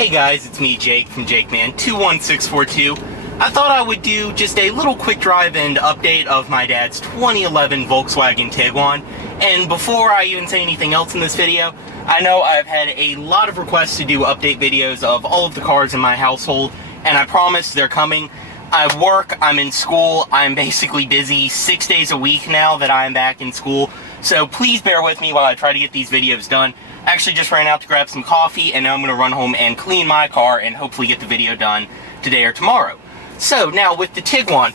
Hey guys, it's me Jake from JakeMan21642. I thought I would do just a little quick drive and update of my dad's 2011 Volkswagen Tiguan. And before I even say anything else in this video, I know I've had a lot of requests to do update videos of all of the cars in my household, and I promise they're coming. I work, I'm in school, I'm basically busy 6 days a week now that I'm back in school, so please bear with me while I try to get these videos done. I actually just ran out to grab some coffee, and now I'm going to run home and clean my car and hopefully get the video done today or tomorrow. So now with the Tiguan,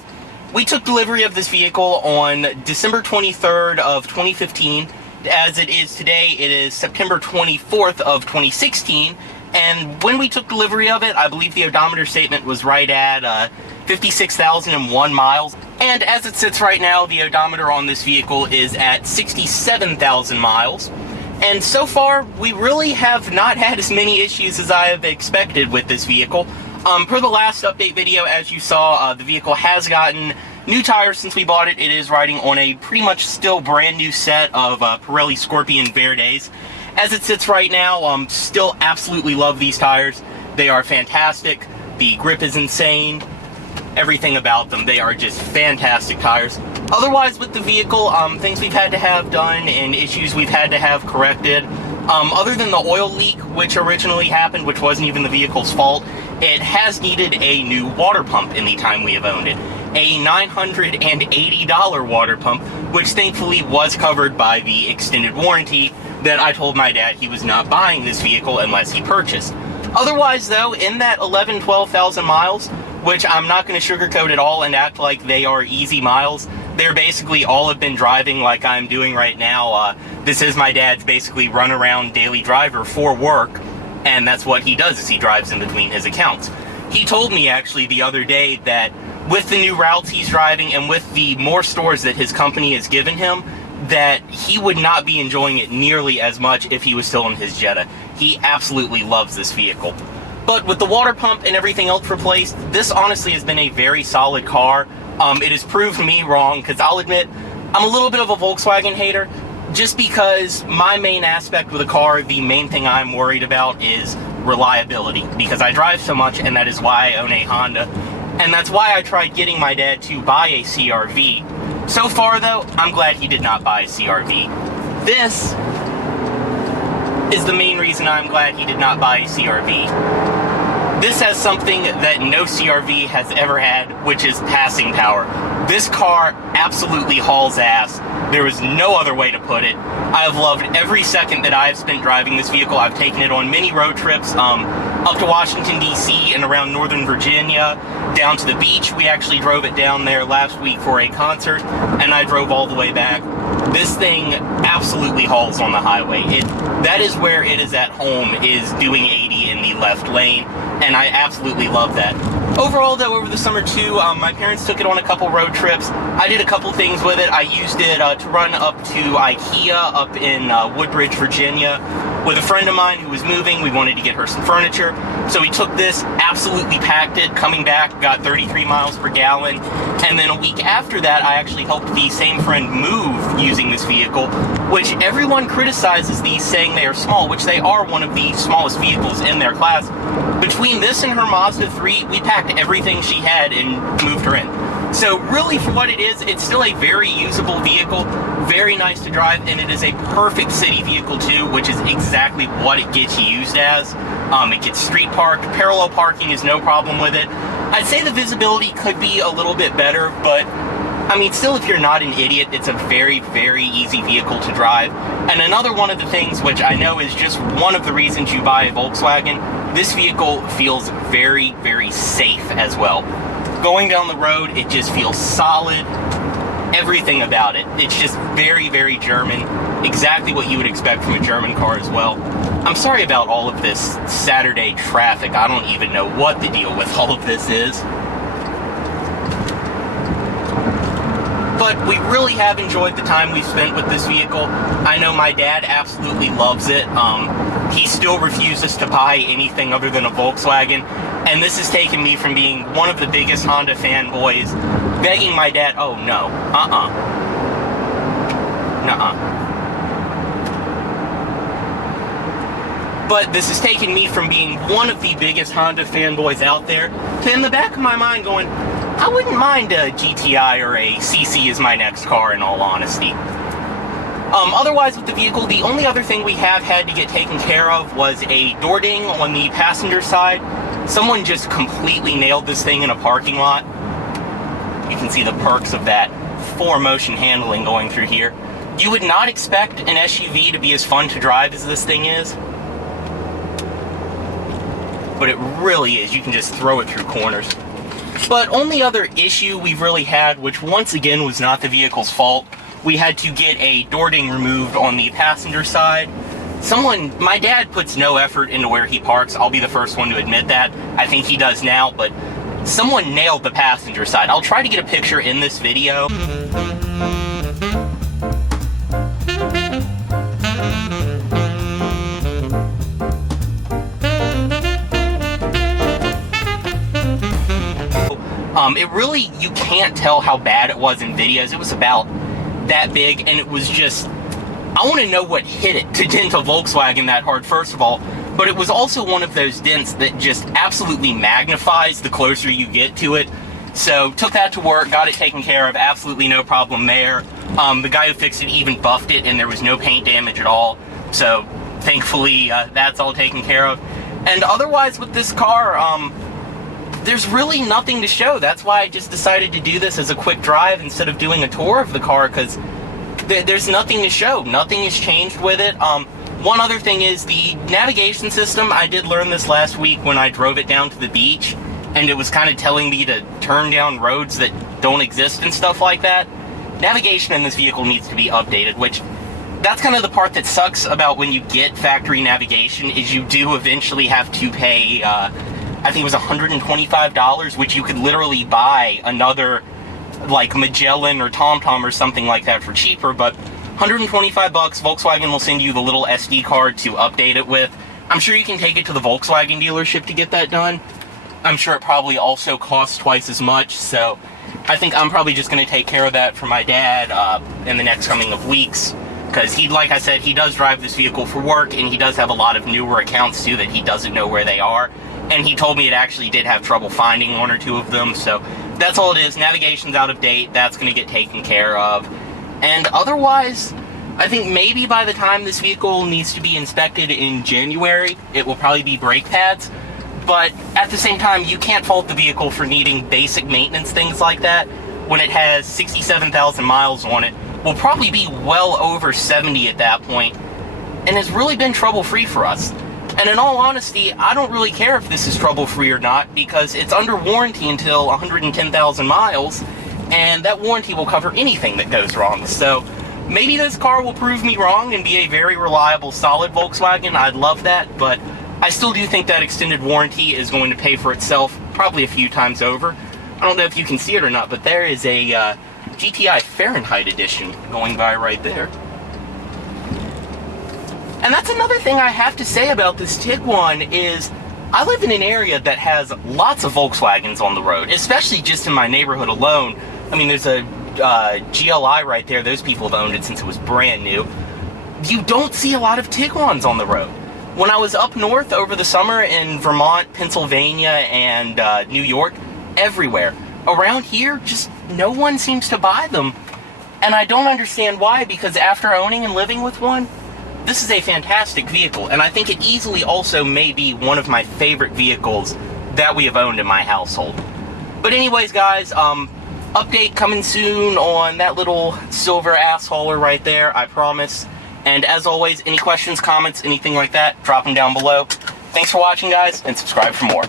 we took delivery of this vehicle on December 23rd of 2015. As it is today, it is September 24th of 2016, and when we took delivery of it, I believe the odometer statement was right at 56,001 miles. And as it sits right now, the odometer on this vehicle is at 67,000 miles. And so far, we really have not had as many issues as I have expected with this vehicle. Per the last update video, as you saw, the vehicle has gotten new tires since we bought it. It is riding on a pretty much still brand new set of Pirelli Scorpion Verdes. As it sits right now, still absolutely love these tires. They are fantastic. The grip is insane. Everything about them, they are just fantastic tires. Otherwise, with the vehicle, things we've had to have done and issues we've had to have corrected, other than the oil leak, which originally happened, which wasn't even the vehicle's fault, it has needed a new water pump in the time we have owned it. A $980 water pump, which thankfully was covered by the extended warranty that I told my dad he was not buying this vehicle unless he purchased. Otherwise, though, in that 12,000 miles, which I'm not going to sugarcoat at all and act like they are easy miles. They're basically all have been driving like I'm doing right now. This is my dad's basically run-around daily driver for work, and that's what he does, is he drives in between his accounts. He told me actually the other day that with the new routes he's driving and with the more stores that his company has given him, that he would not be enjoying it nearly as much if he was still in his Jetta. He absolutely loves this vehicle. But with the water pump and everything else replaced, this honestly has been a very solid car. It has proved me wrong, because I'll admit, I'm a little bit of a Volkswagen hater, just because my main aspect with the car, the main thing I'm worried about is reliability, because I drive so much, and that is why I own a Honda. And that's why I tried getting my dad to buy a CR-V. So far, though, I'm glad he did not buy a CR-V. This is the main reason I'm glad he did not buy a CR-V. This has something that no CR-V has ever had, which is passing power. This car absolutely hauls ass. There is no other way to put it. I have loved every second that I have spent driving this vehicle. I've taken it on many road trips, up to Washington, D.C. and around Northern Virginia, down to the beach. We actually drove it down there last week for a concert, and I drove all the way back. This thing absolutely hauls on the highway. That is where it is at home, is doing 80 in the left lane, and I absolutely love that. Overall, though, over the summer too, my parents took it on a couple road trips. I did a couple things with it. I used it to run up to IKEA up in Woodbridge, Virginia, with a friend of mine who was moving. We wanted to get her some furniture, so we took this, absolutely packed it, coming back, got 33 miles per gallon, and then a week after that, I actually helped the same friend move using this vehicle, which everyone criticizes these, saying they are small, which they are one of the smallest vehicles in their class. Between this and her Mazda 3, we packed everything she had and moved her in. So really, for what it is, it's still a very usable vehicle, very nice to drive, and it is a perfect city vehicle too, which is exactly what it gets used as. It gets street parked, parallel parking is no problem with it. I'd say the visibility could be a little bit better, but I mean, still, if you're not an idiot, it's a very, very easy vehicle to drive. And another one of the things, which I know is just one of the reasons you buy a Volkswagen, this vehicle feels very, very safe as well. Going down the road, it just feels solid. Everything about it. It's just very, very German. Exactly what you would expect from a German car as well. I'm sorry about all of this Saturday traffic. I don't even know what the deal with all of this is. But we really have enjoyed the time we've spent with this vehicle. I know my dad absolutely loves it. He still refuses to buy anything other than a Volkswagen. And this has taken me from being one of the biggest Honda fanboys, begging my dad, oh no, nuh-uh. But this has taken me from being one of the biggest Honda fanboys out there to, in the back of my mind, going, I wouldn't mind a GTI or a CC as my next car, in all honesty. Otherwise, with the vehicle, the only other thing we have had to get taken care of was a door ding on the passenger side. Someone just completely nailed this thing in a parking lot. You can see the perks of that 4Motion handling going through here. You would not expect an SUV to be as fun to drive as this thing is, but it really is. You can just throw it through corners. But only other issue we've really had, which once again was not the vehicle's fault, we had to get a door ding removed on the passenger side. My dad puts no effort into where he parks. I'll be the first one to admit that. I think he does now, but someone nailed the passenger side. I'll try to get a picture in this video. It really, you can't tell how bad it was in videos. It was about that big, and it was just, I want to know what hit it to dent a Volkswagen that hard, first of all, but it was also one of those dents that just absolutely magnifies the closer you get to it. So took that to work, got it taken care of, absolutely no problem there. The guy who fixed it even buffed it, and there was no paint damage at all. So thankfully, that's all taken care of. And otherwise with this car, there's really nothing to show. That's why I just decided to do this as a quick drive instead of doing a tour of the car, because there's nothing to show. Nothing has changed with it. One other thing is the navigation system. I did learn this last week when I drove it down to the beach, and it was kind of telling me to turn down roads that don't exist and stuff like that. Navigation in this vehicle needs to be updated, which that's kind of the part that sucks about when you get factory navigation, is you do eventually have to pay, I think it was $125, which you could literally buy another, like Magellan or TomTom or something like that for cheaper, but 125 bucks, Volkswagen will send you the little SD card to update it with. I'm sure you can take it to the Volkswagen dealership to get that done. I'm sure it probably also costs twice as much, so I think I'm probably just going to take care of that for my dad in the next coming of weeks, because he, like I said, he does drive this vehicle for work, and he does have a lot of newer accounts too that he doesn't know where they are. And he told me it actually did have trouble finding one or two of them, so that's all it is. Navigation's out of date, that's going to get taken care of. And otherwise, I think maybe by the time this vehicle needs to be inspected in January, it will probably be brake pads. But at the same time, you can't fault the vehicle for needing basic maintenance, things like that, when it has 67,000 miles on it. Will probably be well over 70 at that point, and has really been trouble-free for us. And in all honesty, I don't really care if this is trouble-free or not, because it's under warranty until 110,000 miles, and that warranty will cover anything that goes wrong. So maybe this car will prove me wrong and be a very reliable, solid Volkswagen. I'd love that, but I still do think that extended warranty is going to pay for itself probably a few times over. I don't know if you can see it or not, but there is a GTI Fahrenheit edition going by right there. And that's another thing I have to say about this Tiguan is I live in an area that has lots of Volkswagens on the road, especially just in my neighborhood alone. I mean, there's a GLI right there. Those people have owned it since it was brand new. You don't see a lot of Tiguans on the road. When I was up north over the summer in Vermont, Pennsylvania, and New York, everywhere. Around here, just no one seems to buy them. And I don't understand why, because after owning and living with one, this is a fantastic vehicle, and I think it easily also may be one of my favorite vehicles that we have owned in my household. But anyways, guys, update coming soon on that little silver ass hauler right there, I promise. And as always, any questions, comments, anything like that, drop them down below. Thanks for watching, guys, and subscribe for more.